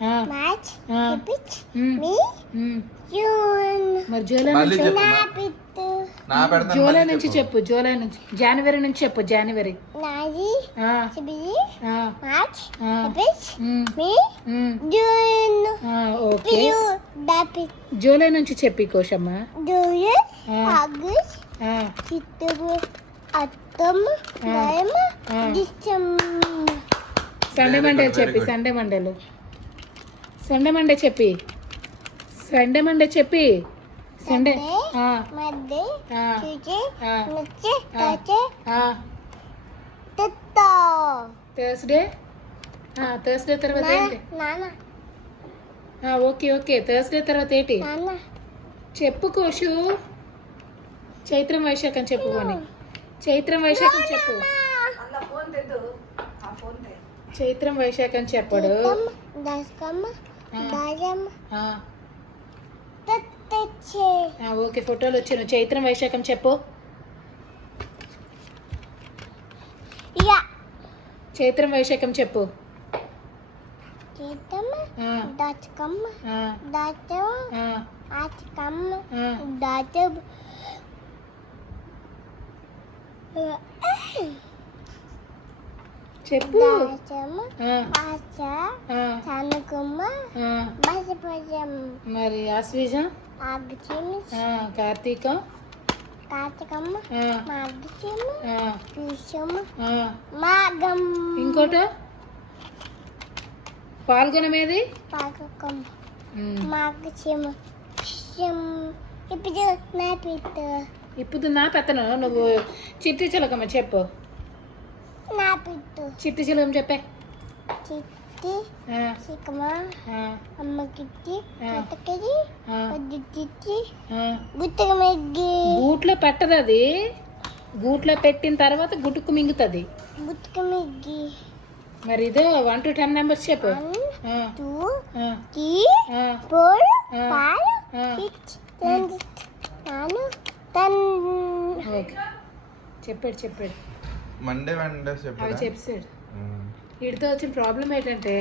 March మీ June మరి July మళ్ళీ నుంచి చెప్పు. జూలై నుంచి చెప్పు. జూలై నుంచి జనవరి నుంచి చెప్పు. జనవరి నాది ఆ, ఫిబ్రవరి ఆ, మార్చ్ ఆ, ఏప్రిల్ ఉమ్, మే ఉమ్, జూన్ ఆ, ఓకే. జూలై నుంచి చెప్పి కోశమ్మ. జూలై ఆ, ఆగస్ట్ ఆ, సెప్టెంబర్ అక్టోబర్ నవంబర్ ఆ. December Sunday Very Monday good, very చెప్పి. good. సండే మండేలు. సండే మండే చెప్పి. సండే మండే చెప్పి. సండే ఆ, మండే ఆ, ట్యూస్డే ఆ, వెడ్నెస్డే ఆ, థర్స్డే ఆ, థర్స్డే థర్స్డే. థర్స్డే తర్వాత ఏంటి? నాన్న ఓకే ఓకే. థర్స్డే తర్వాత ఏంటి నాన్న చెప్పు కోషు. చైత్రం వైశాఖం చెప్పు పోనీ. చైత్రం వైశాఖం చెప్పు. చైత్రం వైశాఖం చెప్పడు. దశకమ్మ ఆ. దాజమ్మ ఆ, తత్తచ్చే ఓకే ఫోటోలు వచ్చాను. చైత్రం వైశాఖం చెప్పు. యా చైత్రం వైశాఖం చెప్పు. చేతమ్మ ఆ, దశకమ్మ ఆ, దాచమ్మ ఆ, ఆచకమ్మ ఆ. దాచమ్మ చెప్పు. దాచమ్మ ఆ, ఆచ ఆ, చానుకమ్మ ఆ. బసపజం మరి ఆశ్వీజం, ఆగచిమి కార్తీకం, కాచకమ్మ ఆ, మాగచిమి ఆ, పూషమ్మ ఆ. మాగం ఇంకోట పాల్గొనమేది. పాకకమ్మ ఉమ్. మాగచిమ పుష్యం ఇప్పుడు నా పిత్త ఇప్పుడు నా పెత్తను నువ్వు. చిట్టి చిలకమ్మ చెప్పు. నా పిత్తు చిట్టి చిలకమ్మ చెప్పే. చిట్టి ఆ, చిక్కమ్మ ఆ, అమ్మ కిట్టి ఆ. కొత్తకిది ఆ, కొద్ది చిట్టి ఆ. గుత్తక మెగ్గి గూట్లో పెట్టదు అది. గూట్లో పెట్టిన తర్వాత గుట్టుకు మింగుతుంది. గుత్తక మెగ్గి మరి ఇదో 1 to 10 నెంబర్స్ చెప్పు. 1 ఆ, 2 ఆ, 3 ఆ, 4 ఆ. 5 ఆ. 6 7 9 10 ఓకే చెప్పాడు. మండే వెండే అవి చెప్పాడు. చెప్పాడు. వీడితో వచ్చిన ప్రాబ్లం ఏంటంటే